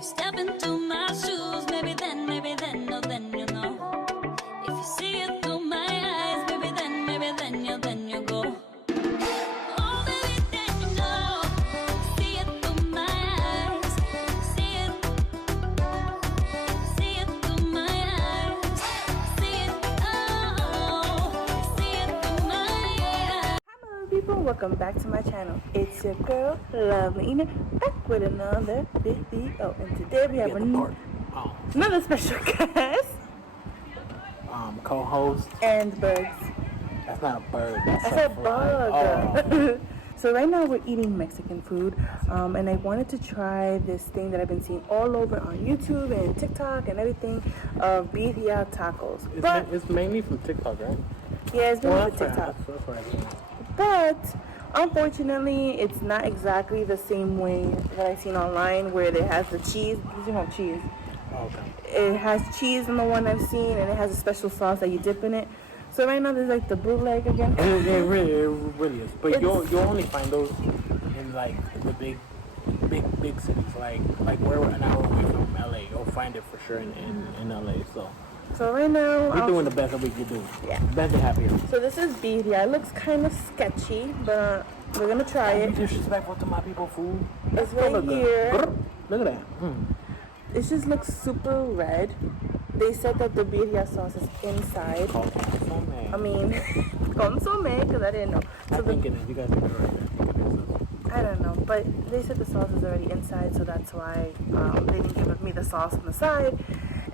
Step into my shoes, maybe then, no, then you know. If you see it through my eyes, then you go. Oh, baby, then you know. See it through my eyes. See it through my eyes. See it, oh, see it through my eyes. Hello people, welcome back to my channel. It's your girl, Lovelina, back with another video. And today we have another special guest. Co-host. And birds. That's not a bird. That's a bug. Oh. So right now we're eating Mexican food. And I wanted to try this thing that I've been seeing all over on YouTube and TikTok and everything of birria tacos. It's mainly from TikTok, right? Yeah, it's mainly from TikTok. That's what I mean. But unfortunately, it's not exactly the same way that I've seen online, where it has the cheese. Does it have cheese? Oh, okay. It has cheese in the one I've seen, and it has a special sauce that you dip in it. So right now there's like the bootleg again. It really is. But you'll only find those in like the big cities, like we're an hour away from LA. You'll find it for sure in LA. So right now we're doing the best that we can do. Yeah. Best to have here. So this is birria. It looks kind of sketchy, but we're gonna try it. Be disrespectful to my people, food. It's right here. Look at that. It just looks super red. They said that the birria sauce is inside. I mean, consomme, because I didn't know. I think it is. You guys are right. I don't know, but they said the sauce is already inside, so that's why they didn't give me the sauce on the side.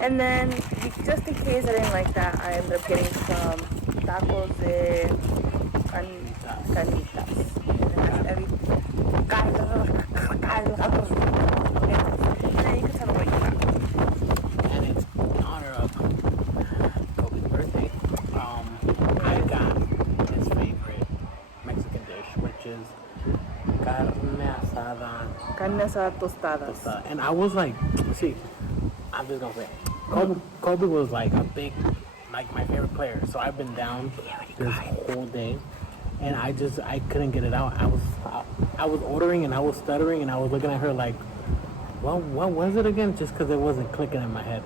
And then, just in case I didn't like that, I ended up getting some tacos de carnitas. It has everything. And you can tell me what you got. And it's in honor of Kobe's birthday. I got his favorite Mexican dish, which is carne asada. Carne asada tostadas. And I was like, see, I'm just gonna say, Kobe was like like my favorite player. So I've been down this whole day, and I couldn't get it out. I was ordering and I was stuttering and I was looking at her like, well, what was it again? Just because it wasn't clicking in my head.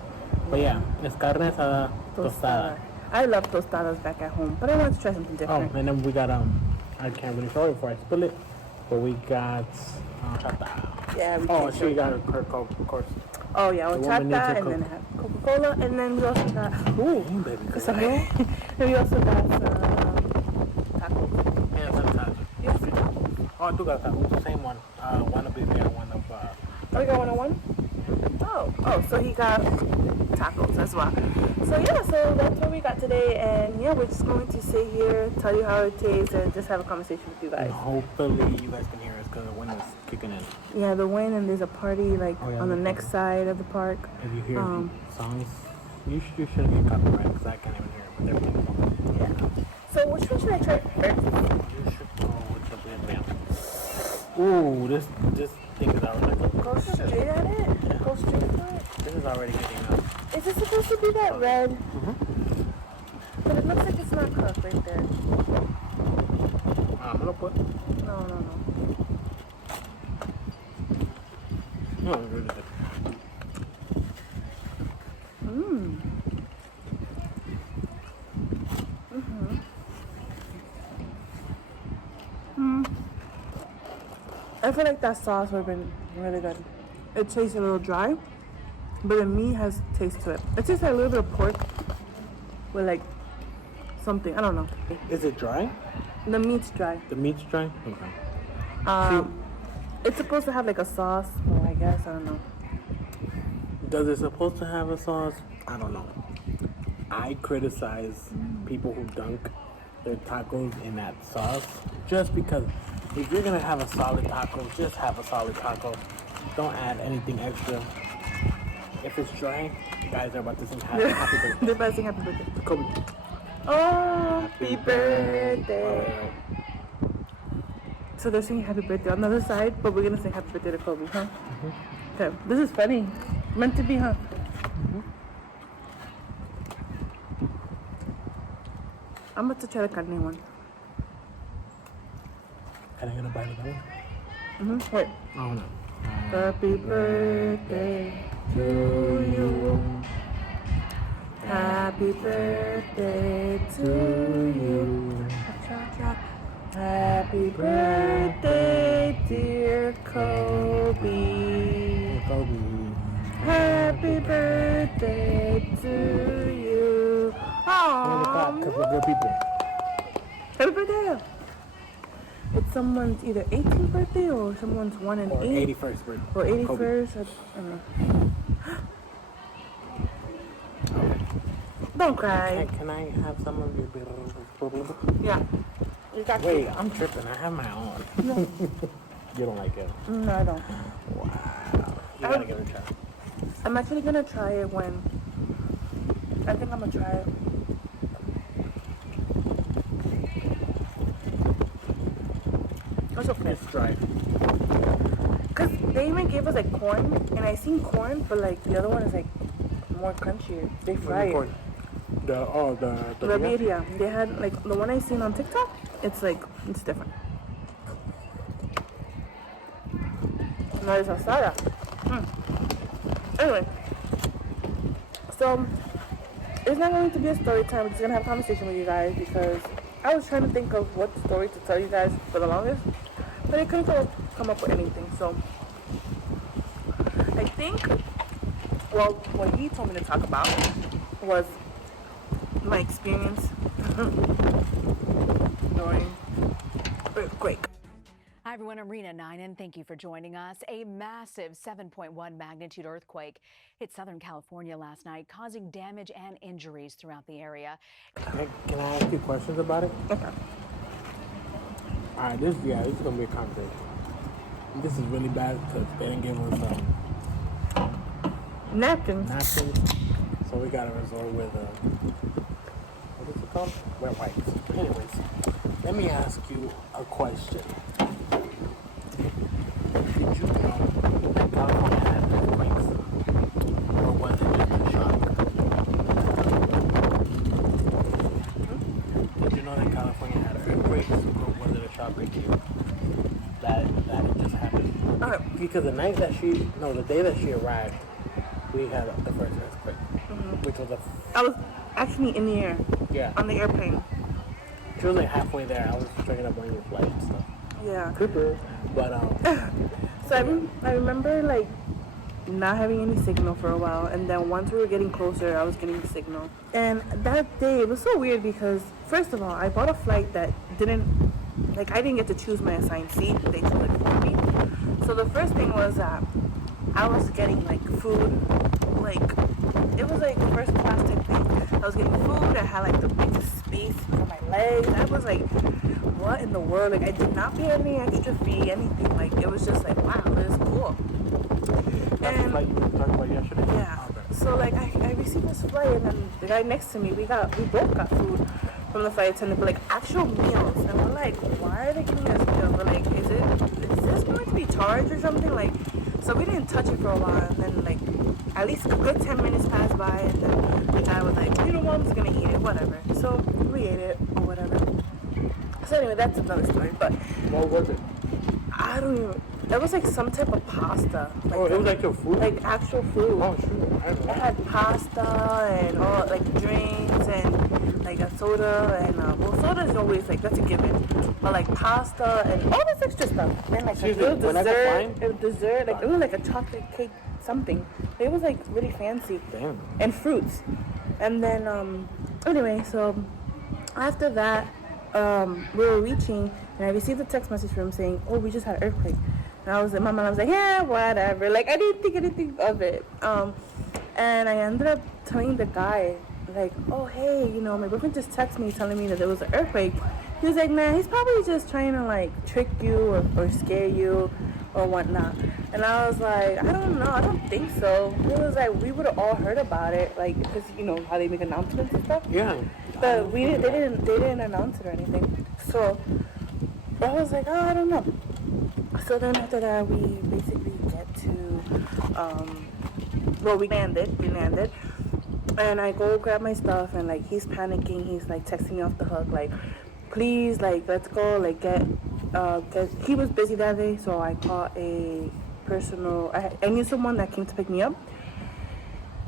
But yeah, it's carne asada tostada. I love tostadas back at home, but I wanted to try something different. Oh, and then we got I can't really show it before I spill it, but we got Yeah. She got her Coke, of course. Oh yeah, horchata, and then I have Coca-Cola, and then we also got and we also got some tacos. Yeah, some tacos. Yes. Oh, I do got tacos. The same one. One of birria, one of. Oh, you got 101? Oh, so he got tacos as well. So yeah, so that's what we got today, and yeah, we're just going to sit here, tell you how it tastes, and just have a conversation with you guys. And hopefully you guys can hear us because the wind is kicking in. Yeah, the wind, and there's a party on the next side of the park. If you hear songs, you shouldn't get copyright because I can't even hear it, but they're playing songs. Yeah. So which one should I try first? You should go with the birria. Ooh, this thing is already. Go straight at it? Yeah. Go straight for it? This is already getting up. Is it supposed to be that red? Mm-hmm. But it looks like it's not cooked right there. I'm gonna put. No. No, it's really good. I feel like that sauce would have been really good. It tastes a little dry, but the meat has taste to it. It tastes like a little bit of pork with like something. I don't know. Is it dry? The meat's dry. The meat's dry? Okay. It's supposed to have like a sauce, well, I guess. I don't know. Does it supposed to have a sauce? I don't know. I criticize people who dunk their tacos in that sauce just because if you're gonna have a solid taco, just have a solid taco. Don't add anything extra. If it's dry, you guys are about to sing happy birthday. They're about to sing happy birthday. Kobe. Oh, happy birthday. So they're singing happy birthday on the other side, but we're gonna sing happy birthday to Kobe, huh? Mm-hmm. Okay, this is funny. Meant to be, huh? Mm-hmm. I'm about to try the carne one. Can I get a bite of that one? Wait. Oh no. Happy birthday. Happy birthday to you. Happy birthday, dear Kobe. Happy birthday to you. Aww. Because we're good people. Happy birthday. It's someone's either 18th birthday or someone's 1 and Or 8. 81st birthday. Or 81st. I don't know. Don't cry. Can I have some of your... Yeah. Wait, I'm tripping. I have my own. No. You don't like it? No, I don't. Wow. You gotta give it a try. I'm actually gonna try it when... I think I'm gonna try it. It's okay. Let's try it. Because they even gave us like corn, and I seen corn, but like the other one is like more crunchier. They fry it. The birria. They had like the one I seen on TikTok. It's like it's different. No, it's asada. Anyway, so it's not going to be a story time. We're just gonna have a conversation with you guys because I was trying to think of what story to tell you guys for the longest, but I couldn't come up with anything. So I think, well, what he told me to talk about was my experience during earthquake. Hi everyone, I'm Rena 9 and thank you for joining us. A massive 7.1 magnitude earthquake hit Southern California last night, causing damage and injuries throughout the area. Can I ask you questions about it? Okay. Alright, this is gonna be a conversation. This is really bad because they didn't give us Napkins. napkins, so we gotta resort with what is it called? Wet wipes. Anyways, let me ask you a question. Did you know that California had earthquakes? Or was it just a shock? Did you know that California had earthquakes? Or was it a shock to you? That it just happened? Because the day that she arrived, we had the first earthquake, which was I was actually in the air. Yeah. On the airplane. She was like halfway there. I was checking up on your flight and stuff. Yeah. Creeper. But So I remember like not having any signal for a while, and then once we were getting closer, I was getting the signal. And that day it was so weird because first of all, I bought a flight that I didn't get to choose my assigned seat. They chose it for me. So the first thing was that I was getting like food, like it was like first class type thing. I was getting food. I had like the biggest space for my legs. I was like, what in the world? Like I did not pay any extra fee, anything. Like it was just like, wow, this is cool. that's the flight you were talking about yesterday? Yeah. Okay. So like I received this flight, and then the guy next to me, we both got food from the flight attendant, but like actual meals. And we're like, why are they giving us meals? We're like, is this going to be charged or something? Like, so we didn't touch it for a while, and then like at least a good 10 minutes passed by, and then the guy was like, you know what, I'm just gonna eat it, whatever. So we ate it or whatever. So anyway, that's another story. But What was it? I don't even. It was like some type of pasta. Like Oh, it was like your food? Like actual food. Oh, sure. I don't It know. had pasta and all like drinks and like a soda and well, soda is always like that's a given, but like pasta and all this extra stuff. Then like Excuse a me, little when I go dessert, like it was like a chocolate cake something. It was like really fancy. Damn. And fruits. And then anyway, so after that we were reaching, and I received a text message from him saying, "Oh, we just had an earthquake." And I was like, my mom, I was like, yeah, whatever. Like, I didn't think anything of it. And I ended up telling the guy, like, oh, hey, you know, my boyfriend just texted me telling me that there was an earthquake. He was like, nah, he's probably just trying to, like, trick you or scare you or whatnot. And I was like, I don't know. I don't think so. He was like, we would have all heard about it, like, because, you know, how they make announcements and stuff. Yeah. But they didn't announce it or anything. So I was like, oh, I don't know. So then after that, we basically get to, we landed, and I go grab my stuff, and like he's panicking, he's like texting me off the hook, like, please, like, let's go, like, cause he was busy that day, so I called a personal, I knew someone that came to pick me up,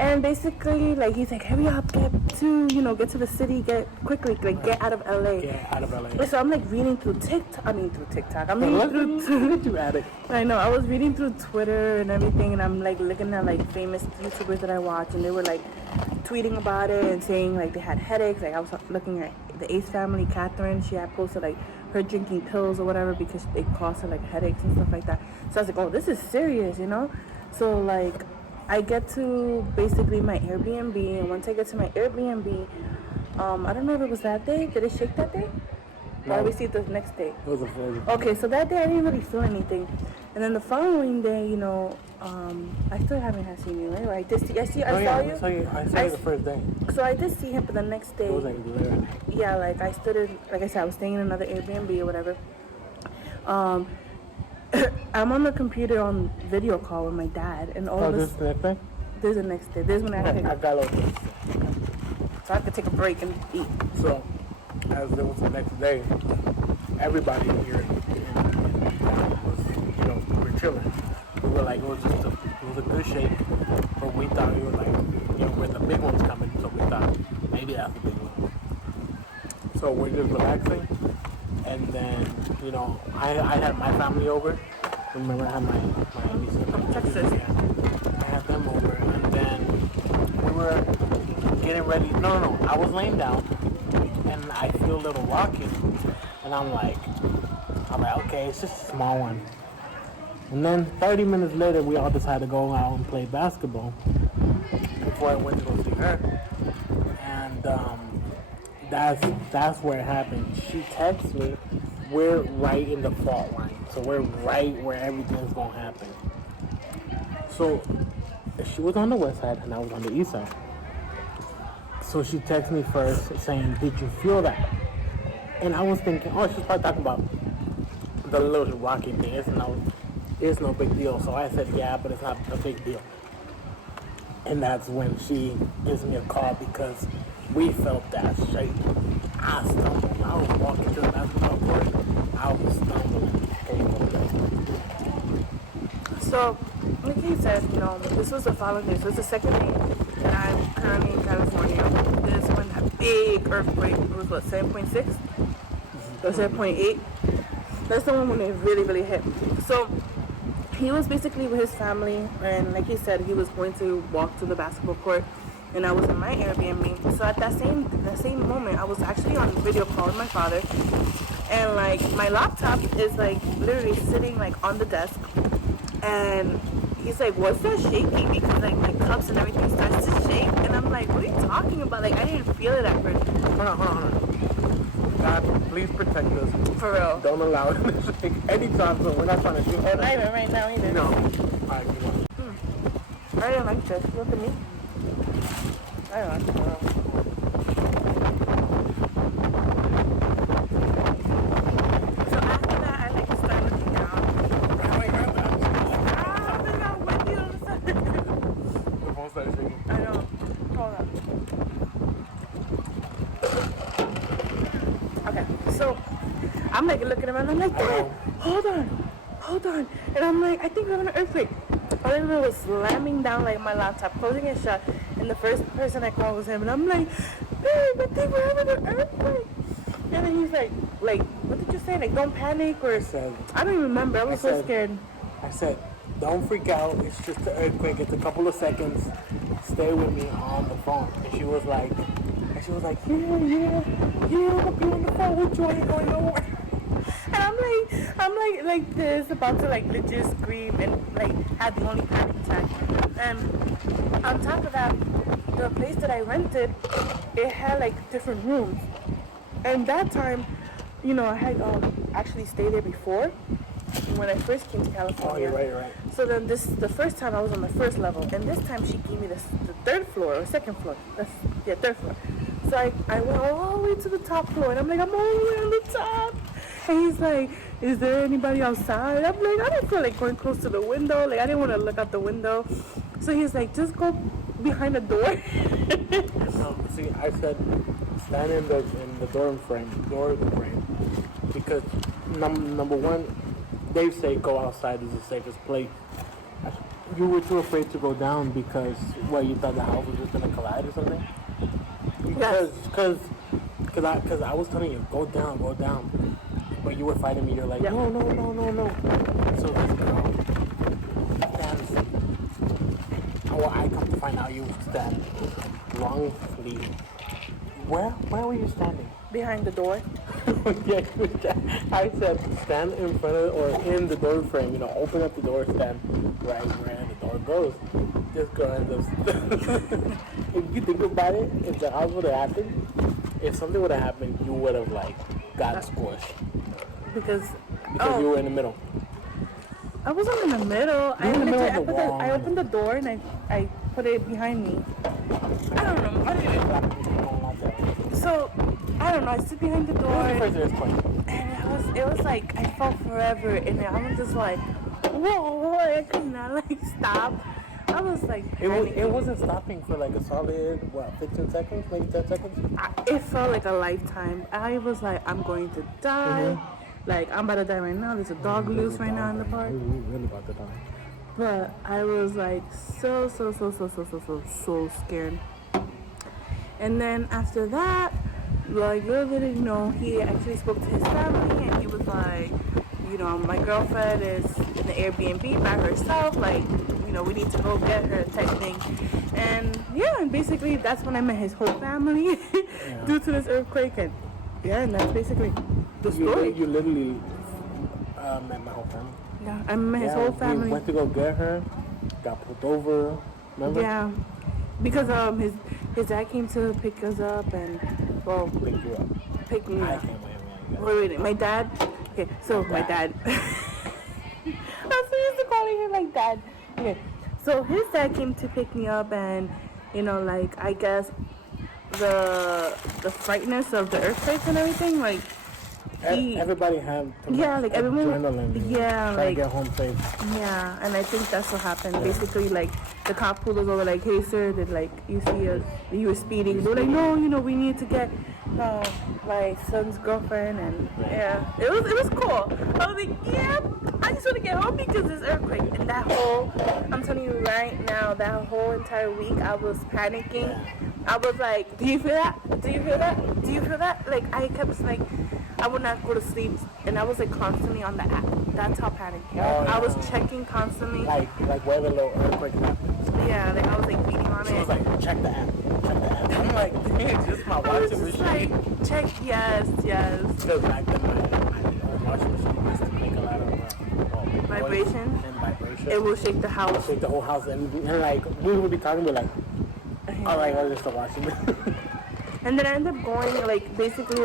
And basically, like, he's like, hurry up, get to the city, get quickly, like, get out of LA. Get out of LA. So I'm like reading through TikTok. I'm reading through. You at it. I know. I was reading through Twitter and everything, and I'm like looking at like famous YouTubers that I watch, and they were like tweeting about it and saying like they had headaches. Like I was looking at the Ace family, Catherine. She had posted like her drinking pills or whatever because they caused her like headaches and stuff like that. So I was like, oh, this is serious, you know. So like I get to basically my Airbnb, and once I get to my Airbnb, I don't know if it was that day. Did it shake that day? No. Or we see it the next day? It was a Friday. Okay, so that day I didn't really feel anything. And then the following day, you know, I still haven't seen you, right? Or I did see, I saw you. I saw you the first day. So I did see him, but the next day. It was like literally. Yeah, like I stood in, like I said, I was staying in another Airbnb or whatever. I'm on the computer on video call with my dad, and all this is the next day? There's the next day. There's when I I got a little bit. So I could take a break and eat. So, as it was the next day, everybody here in town was, we were chilling. We were like, it was a good shake, but we thought we were like, when the big one's coming, so we thought maybe that's the big one. So we're just relaxing, and then, I had my family over. Remember, I had my nieces from Texas. I had them over, and then we were getting ready. No, I was laying down, and I feel a little rocking, and I'm like, okay, it's just a small one. And then 30 minutes later, we all decided to go out and play basketball before I went to go see her. And that's where it happened. She texts me, we're right in the fault line. So we're right where everything's going to happen. So she was on the west side, and I was on the east side. So she texted me first saying, did you feel that? And I was thinking, she's probably talking about the little rocking thing. It's no big deal. So I said, yeah, but it's not a big deal. And that's when she gives me a call because we felt that shake. I stumbled. I was walking to the basketball court. I was stumbling. So, like he said, this was the following day. So it's the second day that I'm currently in California. This is when that big earthquake, it was what, 7.6? Or 7.8? That's the one when it really, really hit. So he was basically with his family, and like he said, he was going to walk to the basketball court, and I was in my Airbnb. So at that same moment, I was actually on video call with my father, and like my laptop is like literally sitting like on the desk, and he's like, what's that shaking? Because like my cups and everything starts to shake, and I'm like, what are you talking about? Like I didn't feel it at first. Hold on. God, please protect us. For real. Don't allow it to shake anytime soon. We're not trying to shoot. Not even right now either. No. Alright, come on. I didn't like this. Look at me. I don't like it. So after that, I like to start looking down. I think I'm with you on the side. The phone started shaking. I know. Hold on. Okay, so I'm like looking around. I'm like, Dad, hold on. And I'm like, I think we're having an earthquake. All I remember was slamming down like my laptop, closing it shut, and the first person I called was him. And I'm like, babe, I think we're having an earthquake. And then he's like, what did you say? Like, don't panic, or I don't even remember. I was so scared. I said, don't freak out. It's just an earthquake. It's a couple of seconds. Stay with me on the phone. And she was like, yeah, I'll be on the phone with you. I ain't going nowhere. And I'm like this, about to like legit scream and like have the only panic attack. And on top of that, the place that I rented, it had like different rooms. And that time, I had actually stayed there before when I first came to California. Oh, you're right. So then the first time I was on the first level, and this time she gave me the third floor or second floor. Third floor. So I went all the way to the top floor, and I'm like, I'm all the way on the top. And he's like, is there anybody outside? I'm like, I didn't feel like going close to the window. Like, I didn't want to look out the window. So he's like, just go behind the door. See, I said, stand in the door frame, because number one, they say go outside is the safest place. you were too afraid to go down because what you thought the house was just gonna collide or something? Yes. Because I was telling you go down, but you were fighting me. You're like Yeah. no. So this girl stands. Well, I come to find out you stand wrongly. Where were you standing? Behind the door. Yeah, I said stand in front of or in the door frame. Open up the door, stand right where the door goes. This girl ends up. If you think about it, if the house would have happened, if something would have happened, you would have got squished Because you were in the middle. I wasn't in the middle. You were in the middle of the wall. I opened the door and I put it behind me. I don't know. So I don't know. I sit behind the door. And it was like I felt forever, and I was just like, whoa! I could not stop. I was like, it wasn't stopping for a solid 15 seconds, maybe 10 seconds. It felt like a lifetime. I was like, I'm going to die. Like I'm about to die right now. There's a dog loose right now in the park. Really about to die. But I was like so scared. And then after that, little did he know, he actually spoke to his family and he was like, my girlfriend is in the Airbnb by herself, we need to go get her type thing. And and basically that's when I met his whole family due to this earthquake. And and that's basically the story. You literally met my whole family. Yeah, I met his whole family. We went to go get her, got pulled over, remember? Yeah, because his dad came to pick us up and, Pick you up. Pick me I up. can't Wait, my dad? Okay, so my dad. I'm so used to calling him like dad. Okay, so his dad came to pick me up and, I guess the frightness of the earthquakes and everything, everybody had everyone, adrenaline. Trying to get home safe. Yeah, and I think that's what happened. Yeah. Basically, the cop pulled us over, hey sir, did you see us? You were speeding. They were like, no, we need to get my son's girlfriend, and it was cool. I was like, yeah, I just want to get home because this earthquake. And I'm telling you right now, that whole entire week I was panicking. I was like, do you feel that? Do you feel that? Do you feel that? I kept I would not go to sleep, and I was constantly on the app. That's how panicky I was checking constantly. Where the little earthquake happens. Yeah, I was beating on it. She was check the app. I'm like, dang, just my washing machine. Check, yes. Because back then my washing machine used to make a lot of vibration. And vibration. It will shake the house. Shake the whole house, and we would be talking, but I'll just start washing it. And then I ended up going, basically,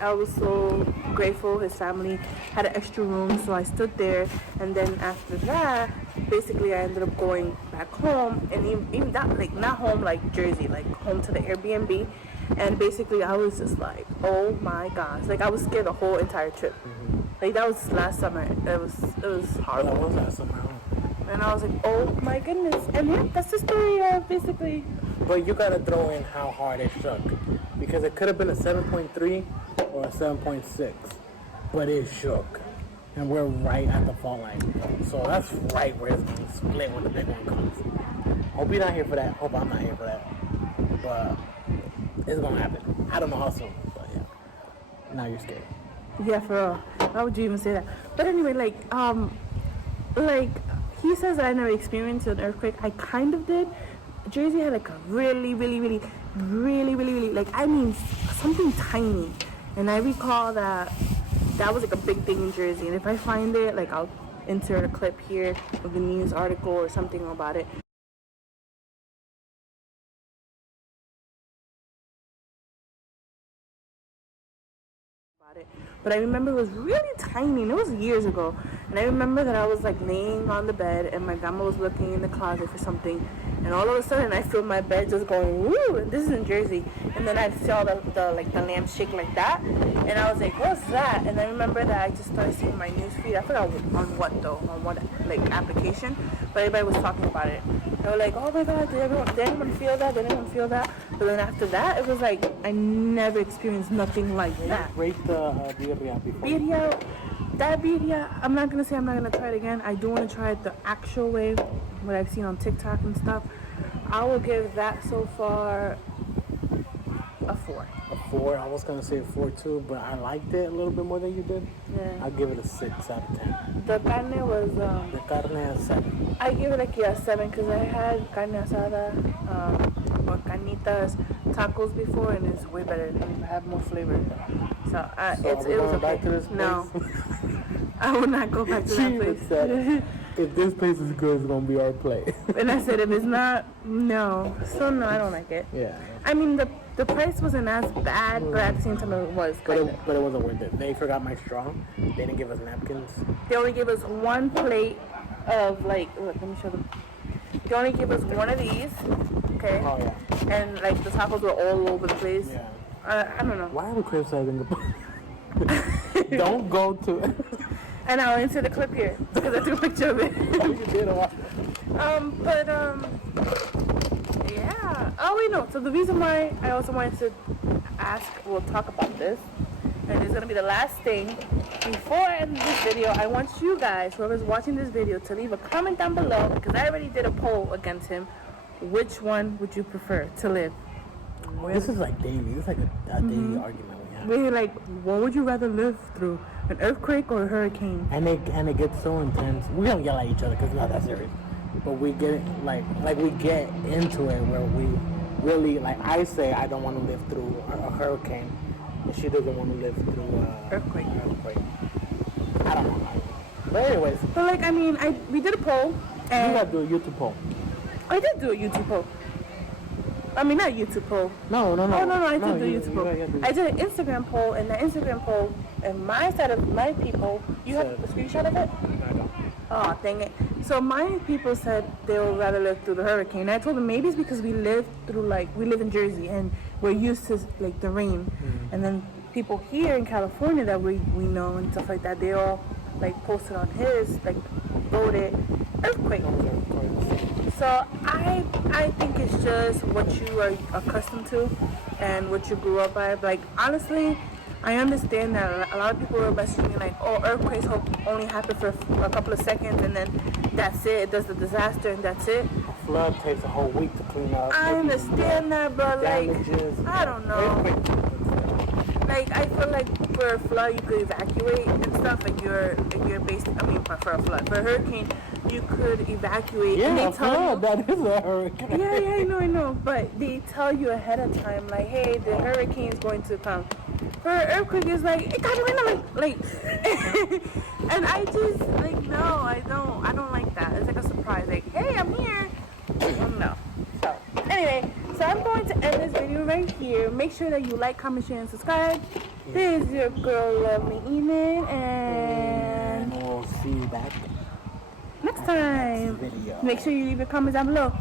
I was so grateful his family had an extra room, so I stood there. And then after that, basically, I ended up going back home, and even that, not home like Jersey, home to the Airbnb. And basically, I was just like, oh my gosh. I was scared the whole entire trip. Mm-hmm. That was last summer. It was horrible. That was last summer. And I was like, oh my goodness. And that's the story of basically. But you gotta throw in how hard it shook. Because it could have been a 7.3 or a 7.6. But it shook. And we're right at the fault line. So that's right where it's gonna split when the big one comes. Hope you're not here for that. Hope I'm not here for that. But it's gonna happen. I don't know how soon, but yeah. Now you're scared. Yeah, for real. Why would you even say that? But anyway, he says that I never experienced an earthquake. I kind of did. Jersey had a really, something tiny. And I recall that was a big thing in Jersey. And if I find it, I'll insert a clip here of the news article or something about it. But I remember it was really tiny, and it was years ago. And I remember that I was laying on the bed, and my grandma was looking in the closet for something, and all of a sudden I feel my bed just going woo. And this is in Jersey, and then I saw the lamp shake like that, and I was like, what's that? And I remember that I just started seeing my news feed. I forgot on what application, but everybody was talking about it. They were like, oh my God, did anyone feel that? Did anyone feel that? But then after that, it was I never experienced nothing like that. Rate the birria before. Birria, that video, I'm not gonna say I'm not gonna try it again. I do want to try it the actual way, what I've seen on TikTok and stuff. I will give that so far a 4. A 4. I was gonna say a 4 too, but I liked it a little bit more than you did. Yeah. I'll give it a 6 out of 10. The carne was The carne is 7. I give it like a 7 because I had carne asada or carnitas tacos before, and it's way better. They have more flavor. So, Are we it was going okay. back to this place? No, I will not go back to that place. Said, if this place is good, it's gonna be our place. And I said, if it's not, no. So no, I don't like it. Yeah. I mean, the price wasn't as bad, but at the same time, it was But kind it wasn't worth it. They forgot my straw. They didn't give us napkins. They only gave us one plate of like, look, let me show them. They only gave us one of these, okay? Oh yeah. And like the tacos were all over the place. Yeah. I don't know. Why are we criticizing the Don't go to it. And I'll insert the clip here because I took a picture of it. You did a lot. Yeah. Oh, wait, no. So the reason why I also wanted to we'll talk about this, and it's gonna be the last thing. Before I end this video, I want you guys, whoever's watching this video, to leave a comment down below because I already did a poll against him. Which one would you prefer to live? This is like daily. This is like a daily argument we have. We're like, what would you rather live through, an earthquake or a hurricane? And it gets so intense. We don't yell at each other because it's not that serious. But we get like we get into it where we really like. I say I don't want to live through a hurricane, and she doesn't want to live through Earthquake. I don't know. But anyways, But like, I mean, we did a poll, you and gotta do a YouTube poll. I did do a YouTube poll. I mean, not a YouTube poll. No. Oh, no, I did do a you YouTube poll. gotta do I did an Instagram poll, and that Instagram poll, and my side of my people, you have a screenshot of it? I don't. Oh, dang it. So my people said they would rather live through the hurricane. I told them maybe it's because we live in Jersey, and we're used to like the rain. And then people here in California that we know and stuff like that, they all like posted on his, like voted earthquake. So I think it's just what you are accustomed to and what you grew up by. Like, honestly, I understand that a lot of people are messaging me like, oh, earthquakes only happen for a couple of seconds and then that's it. It does the disaster and that's it. A flood takes a whole week to clean up. I understand that, but like, I don't know. Like, I feel like for a flood you could evacuate and stuff, and you're based. I mean, for a flood, for a hurricane, you could evacuate. Yeah, and they a flood. That is a hurricane. Yeah, I know. But they tell you ahead of time, like, hey, the hurricane is going to come. For an earthquake, it's like it got like, and I just like no, I don't like that. It's like a surprise, like, hey, I'm here. No. So anyway. So I'm going to end this video right here. Make sure that you like, comment, share, and subscribe. This is your girl, Lovely Enid, and we'll see you back next time. video. Make sure you leave your comments down below.